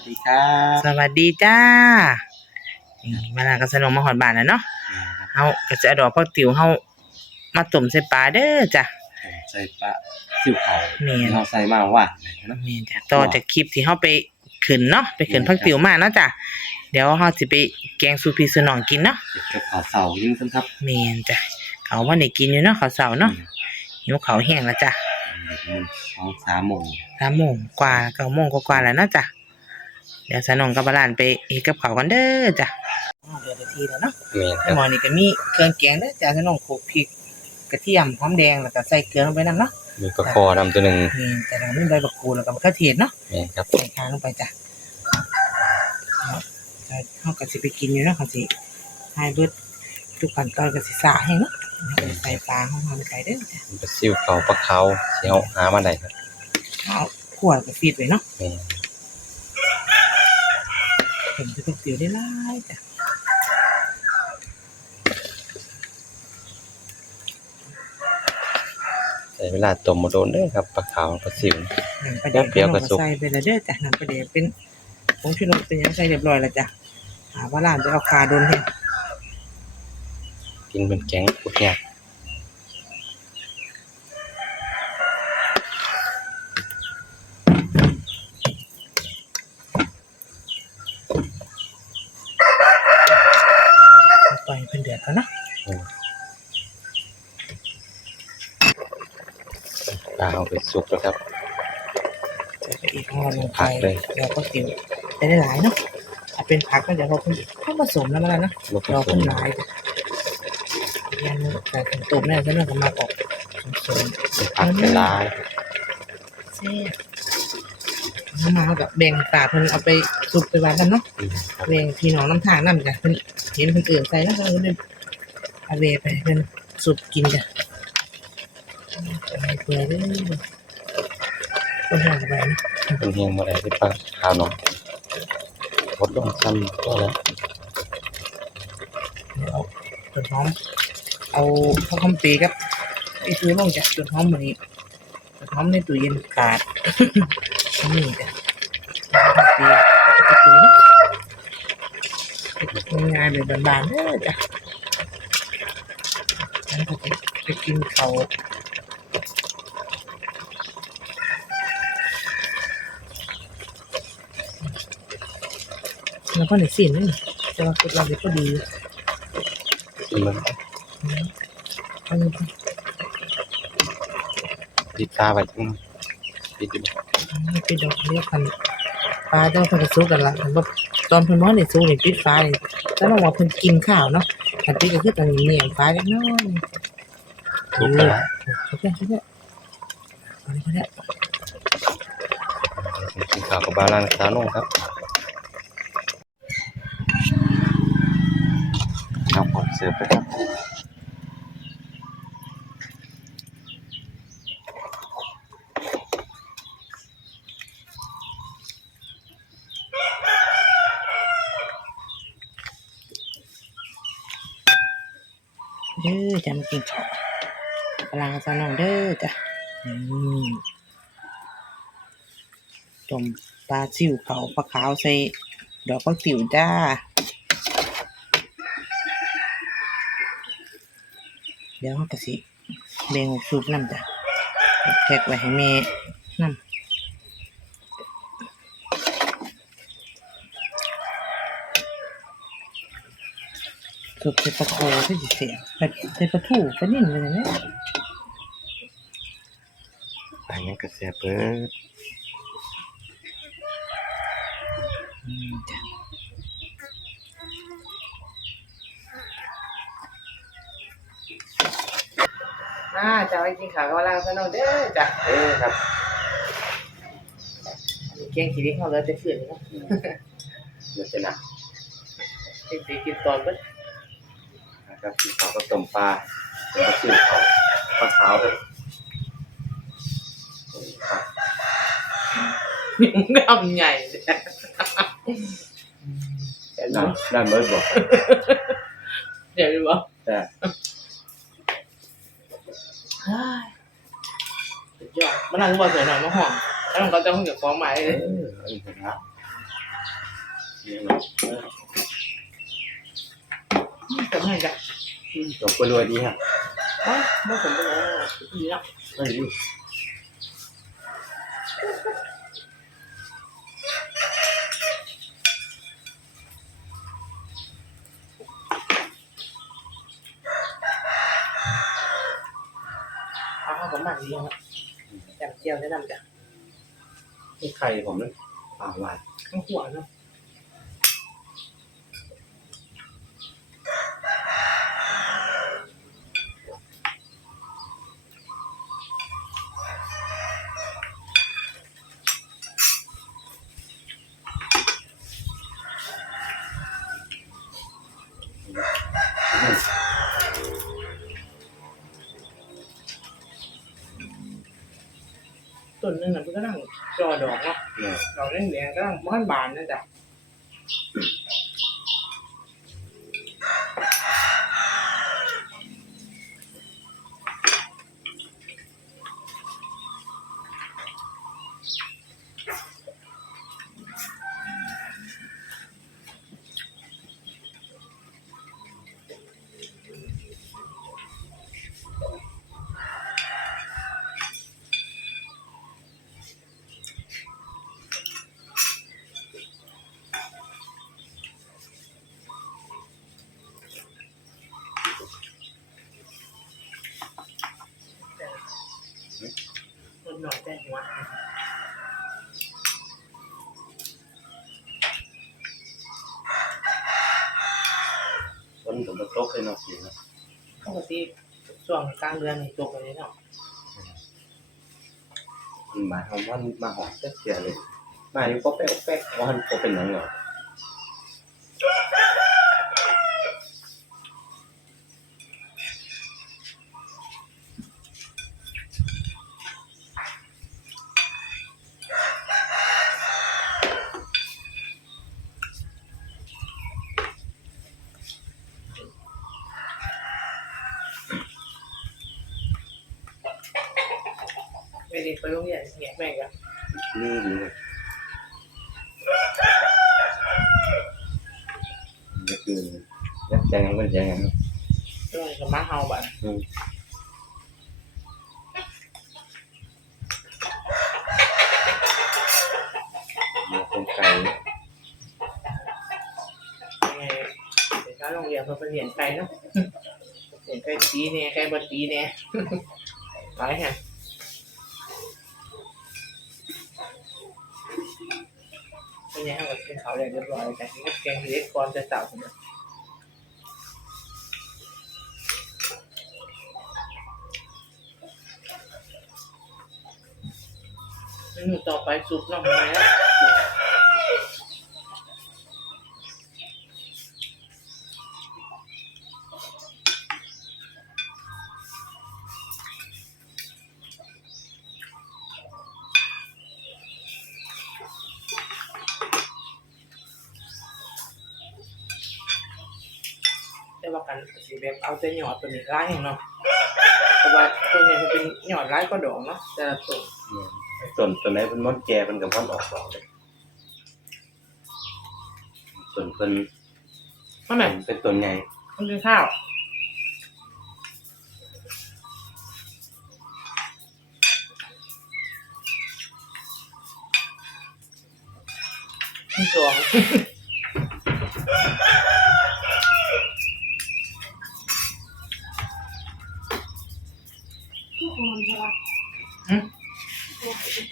วัสดีครับสวัสดีจ้านี่มาลากับสนมมาหอดบ้านแล้วเนาะเฮาก็จะเอาดอกผักติ๋วเฮามาต้มใส่ปลาเด้อจ้ะใส่ปลาซิวเขาแม่นที่เราใส่มาว่านะแม่นจ้ะต่อจากคลิปที่เฮาไปขึ้นเนาะไปขึ้นผักติ๋วมาเนาะจ้ะเดี๋ยวเฮาสิไปแกงสูพี่สูน้องกินเนาะเก็บข้าวเสายิ่งซ้ำครับแม่นจ้ะเขาว่าได้กินอยู่เนาะข้าวเช้าเนาะหิวข้าวแห้งแล้วจ้ะมันสองสามโมงสามโมงกว่าเก้าโมงกว่าๆแล้วเนาะจ้ะ เดี๋ยวสนองกับบาลานไปเฮ็ดกับข้าวกันเด้อจ้ะอ้าวเดี๋ยวนาทีแล้วเนาะเมนคในรับหม้อนี่ก็มีเครื่องแกงเด้อจ้ะท่านน้องโขลกพริกกระเทียมหอมแดงแล้วก็ใส่เกลือลงไปนำเนาะมีกระคอดำตัวหนึ่งนี่แต่เรามีใบบักกูดแล้วก็มะเขือเทศเนาะเมนครับ ใส่ข้างลงไปจ้ะเนาะก็เฮาก็สิไปกินอยู่เนาะเขาสิให้เบิดทุกขั้นตอนก็สิสาให้เนาะแล้วก็ใส่ปลาเฮาทำไก่เด้อจ้ะปลาซิวเขาปลาเขาเสียวหามาได้ครับเอาขั่วก็ฟีดไว้เนาะเมน ผมจะเป็นเตี๋ยวได้หลายจ้ะใส่เวลาต้มมาโดนเด้อครับปลาเขาปลาซิวน้ำปลาแดกแป๊บเดียวก็สุก ใส่ไปแล้วเด้อจ้ะน้ำปลาแดกเป็นผงชูรสเป็นหยังใส่เรียบร้อยแล้วจ้ะหาว่าร้านไปเอาคาโดนแท้กินเป็นแกงปุกยาก ปล่อยให้เพิ่นเดือดแล้วเนาะ ปลา เอาไปสุกแล้วครับใส่ไปอีกของเราลงไปผักเลยเราก็ติวไปได้หลายเนาะถ้าเป็นผักก็เดี๋ยวเราเพิ่นเข้าผสมแล้วมาแล้วนะลูกผเราสเพิ่มนหลายจ้ะยังแต่ถึงตุ่มเนี่ยจะนั่งก็มาออกผสมผักเป็นลายแซ่บเอามาเอากับแบ่งตาเพิ่นเอาไปสุกไปวานกันเนาะอืมครับแบ่งพี่น้องน้ำทางนั่นจ้ะเพิ่นเห็นเพิ่นเอื่นใส่แล้วก็เลยเอาเวไปให้เพิ่นสุกกินจ้ะ ไปเปื่อยเลยคนห่างไปนเป็นเฮียงมาได้ที่ปลาขาหนอยหดลงซ้ำก็แล้วเดี๋ยวเอาต้นหอม เอาข้าวคำปีครับไอ้ซื้อลงจากต้นหอมมานี้ต้นหอมในตู้เย็นขาดนี่จ้ะข้าวคำปีเอาไปตู้เนง่ายแบบบานๆเด้อจ้ะฉันก็จะไปกินเขา วแล้วก็ในสิ่นนี่จะว่าคือเราเป็นก็ดีมันอันนี้ก็ติดตาไปจังติดอยู่ไม่เป็นดอกเรียกกันปลาเจ้าเพิ่นก็สู้กันละแต่ว่าตอนเพิ่นบ่ได้สู้นี่ปิดฟ้านี่ถ้าเราว่าเพิ่นกินข้าวเนาะอันนี้ก็คือตอนนี้เนี่ยฟ้าเล็กน้อยทุกข์แล้วโอเคโอเคอันนี้ก็ได้กินข้าวกับบาลานสานุ่งครับเอาผมเสิร์ฟไปครับเด้อจะมากินข้าวกำลังจะน้องเด้อจ้ะอืมต้มปลาซิวเขาปลาขาวใส่ดอกผักติ๋วจ้า เดี๋ยวเราก็สิแบ่งซุปน้ำจ้ะแพ็กไว้ให้แม่น้ำซุปใส่ปลาโคที่สิเสียแบบใส่ปลาทูปลานิ่มเลยนะอันนี้ก็เสียเปิดอืมจ้ะ อ่าจะไปกินข้าวกับเราซะหน่อยเด้อจ้ะเออครับเกียงขี้ดิเขาเลยจะเขื่อนเนาะเดี๋ยวจะนะกินสีกินตอนเบิดนะครับกินข้าวกับต้มปลาเป็นปลาซิวเขาปลาขาวเลยครับกำใหญ่เลยด้านด้านเบิร์ดบอกเดี๋ยวดูบ่แต่เฮ้ย สุดยอดมันนั่งบ่สวยหน่อยมาห่วงแล้วมันก็จะคงเก็บของใหม่เอเลยออันนี้นะนี่เนาะจำให้จ้ะจบไปรวยดีฮะอ๋อเมื่อผมไปแล้วดีละเฮ้ยดูเอาเข้ากับมันดีครับจำ เจียวแนะนำจ้ะนี่ไข่ผมนั่นปลาหวานข้างหัวเนาะ ดอกเราเนี่ยดอกแดงๆก็นั่งบ้านบานนะจ๊ะ หัวต้นผมมาตกเลยเนาะสินาะปกติช่วงกลางเดือนนี่ตกเลยเนาะมันมาทำว่ามาหอมเสียเลย มาอยู่ก็แป๊กแป๊กว่ามันก็เป็นหนังเหรอ ไม่ได้ไปโรงเรียนแงะแม่งอะนี่ดีเลยนี่คือยักษ์แจงมันแจงเนาะเรื่องกับมาเฮาบัดอืมาเป็นไก่ยังไงเด็กน้อยโรงเรียนเพิ่นไปเรียนไกลเนาะเรียนไกลตีเนี่ยไกลบ่ตีเนี่ยหลาย เป็นยังไงกับเป็นเขาเรียบร้อยแต่ที่แกงเล็กก่อนจะเสาร์ผมนะเมนูต่อไปซุปหน่อไม้ กันสีแบบเอาแต่หยอดตัวนี้ร้ายอย่างเนาะเพราะว่าตัวเนี้มันเป็นหยอดร้ายก็ดอกเนาะแต่ละตัวส่วนตัวไหนเป็นมดแก่เป็นกับมดออกดอกเลยส่วนเป็นมันไหนเป็นตัวใหญ่มันคือข้าวที่สอง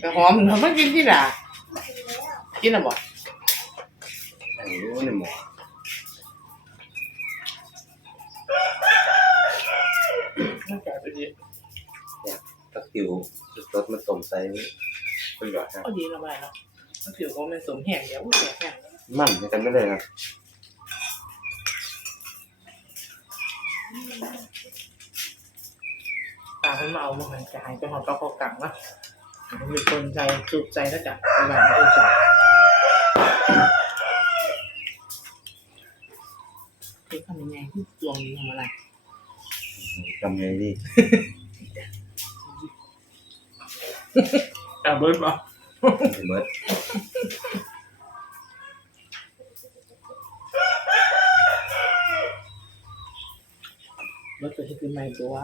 แต่หอมเราไม่กินที่ด่ากินหรอบ่อันนี้ในหมอไม่แก่ไปดีตะกิวรสมันต้มใส่เป็นหยอดนะก็ดีและบายเนาะมันถือว่ามันสมแห้งเดี๋ยวแห้งแห้งมันให้กันไม่ได้นะ ตาของเราเหมือนกันเป็นของกระโปงกังนะมีคนใจจุกใจแล้วจ้ะหลังเอจ่ะเอ๊ะทำยังไงลวงนี้ทำอะไรทำไงดีอะเบิร์ดมาเบิร์ดเบิร์ดเกิดที่คืนไม่ตัว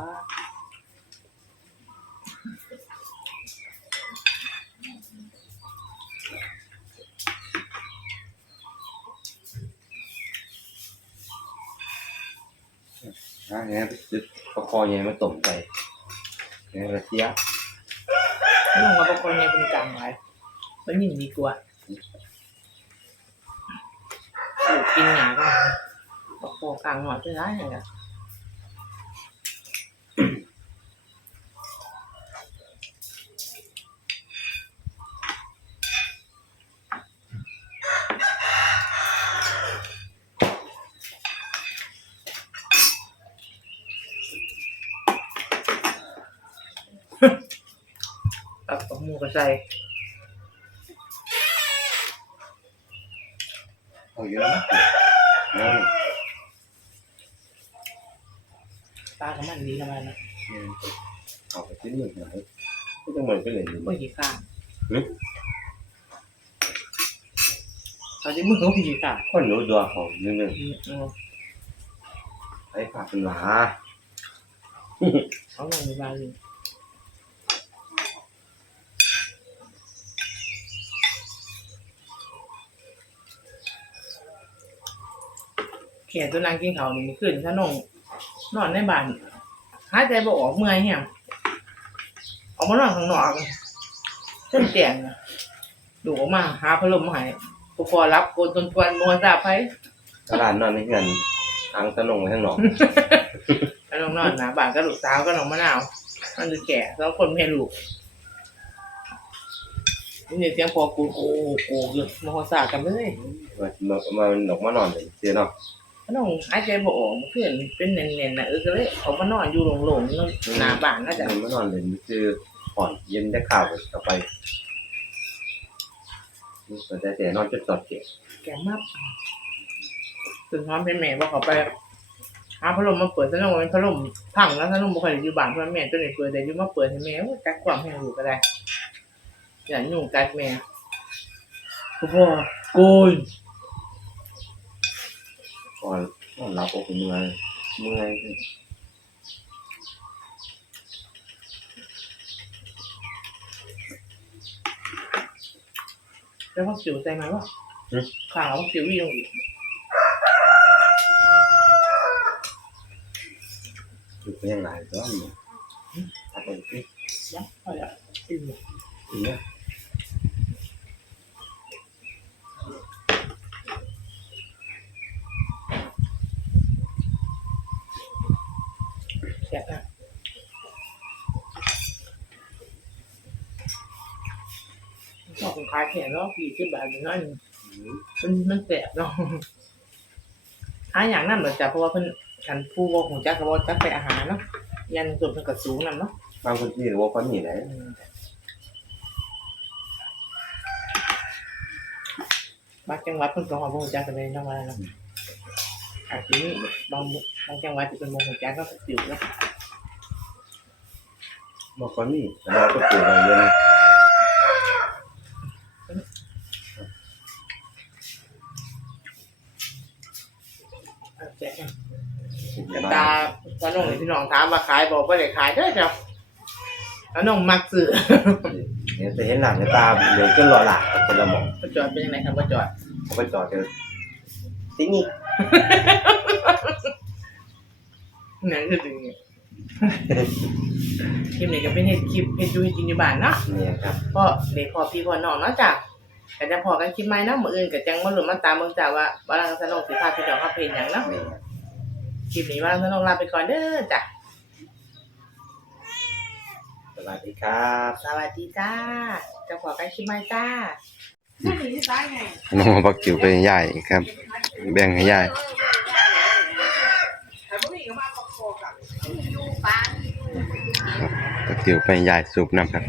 นะเนี่ยจะประคองยังมาต้มไปเนี่ยระเจี๊ยบไม่ต้องมาประคนในเป็นกลางไว้ไม่มีดีกว่ากินหนาก็ประคองกลางหน่อยจะได้ไงตับกับหมูกระ ใส่เอาเยอะนะเนี่ยปลากับมันดีกับมันนะเอาไปชิ้นหนึ่งหน่อยก็จะเหมือนไปเลยอยู่ไม่กี่ข้างหึเขาจะมือเขากี่ข้างคนรู้ตัวเขานิดนึงอืมอืมไอ้ผักเป็นหลาเขาลงในบาลีแกตัวนางกินเขาวนี่มันขึ้นถ้านงนอนในบ้านหายใจบ่ออกเมื่อยเนี่ยออกมานอนข้างนอกเส้นเตียงน่ะดูออกมาหาพัดลมมาให้กูพอรับโกนจนกวนโมหซาไปตลาดนอนในเงินทางตะนงไปข้างนอกแล้วน้องนอนนะบ้านก็ลูกสาวก็น้องมะนาวมันจะแก่แล้วคนไม่ให้ลูกนี่เสียงพอกูโอ้กูเยอะโมโหสากันเลย มามาหนกมานอนเลยเสียเนาะ น้องหายใจบ่ออกเพื่อนเป็นเน่นๆนะเออก็เลยเขามานอนอยู่โล่งๆนั่นหน้าบ้านน่าจะมานอนเลยคือผ่อนเย็นได้ข่าวไปต่อไปแต่แต่นอนจนตอดเก็บแก่มากถึงพร้อมเป็นแม่บอกเขาไปหาพัดลมมาเปิดซะน้องเป็นพัดลมพังแล้วซะน้องบ่ค่อยได้อยู่บ้านเพื่อนแม่จนได้เปิดแต่อยู่มาเปิดให้แม่โอ้ยกัดความให้ลูกก็ได้อย่ายุ่งกัดแม่พ่อโกย ก่อนนอนหลับอกเมื่อยเมื่อยแล้วพวกสิวใจไหมวะข่าวพวกสิววิ่งอีกคือเป็นยังไงก็มีอะไรที่นะพอแล้วอิ่มเนี่ยแซ่บนะชอบคนขายแขนเนาะกี่สิบบาทอยู่นั่นมันมันแสบเนาะหาอย่างนั้นเหมือนจะเพราะว่าเพิ่นกันผู้ว่าของจักรวาลจักไปอาหารเนาะยันส่วนเพิ่นก็สูงนำเนาะบางคนที่หรือว่าคนนี่ไหนอืมบางจังหวัดเพิ่นก็ฮอดบ่ฮู้จักกันเลยจังหวัดนั้นเนาะอาจจะมีบางบางจังหวัดที่เป็นบ่ฮู้จักก็สิวแล้วบางคนนี่เราก็ปลูกอะไรเยอะ นะอาจจะอย่าตาตาน้องนี่พี่น้องถามว่าขายบอกว่าได้ขายเด้อเจ้าตาน้องมักซื้อ เนี่ยจะเห็นหลังในตาเหลือจนหล่อหลาเป็นละหมองบ่จอดเป็นยังไงครับบ่จอดเขาไปจอดเจอที่นี่นั่นคือสิ่งนี้คลิปนี้ก็เป็นเฮ็ดคลิปเฮ็ดอยู่เฮ็ดกินอยู่บ้านเนาะเนี่ยครับพ่อเด็กพ่อพี่พ่อน้องเนาะจ้ะ ก็จะพอกันคลิปใหม่เนาะมื้ออื่นก็จังมาลุ้นมาตามเบิ่งจ้ะว่าว่าลังสนองสิพาพี่น้องเฮาเพลงหยังเนาะเนี่ยคลิปนี้ว่าลังสนองลาไปก่อนเด้อจ้ะสวัสดีครับ สวัสดีจ้าจะพอกันคลิปใหม่จ้า น้องปักจิ๋วไปใหญ่ครับ แบ่งให้ใหญ่ปักจิ๋วไปใหญ่สูบน้ำครับ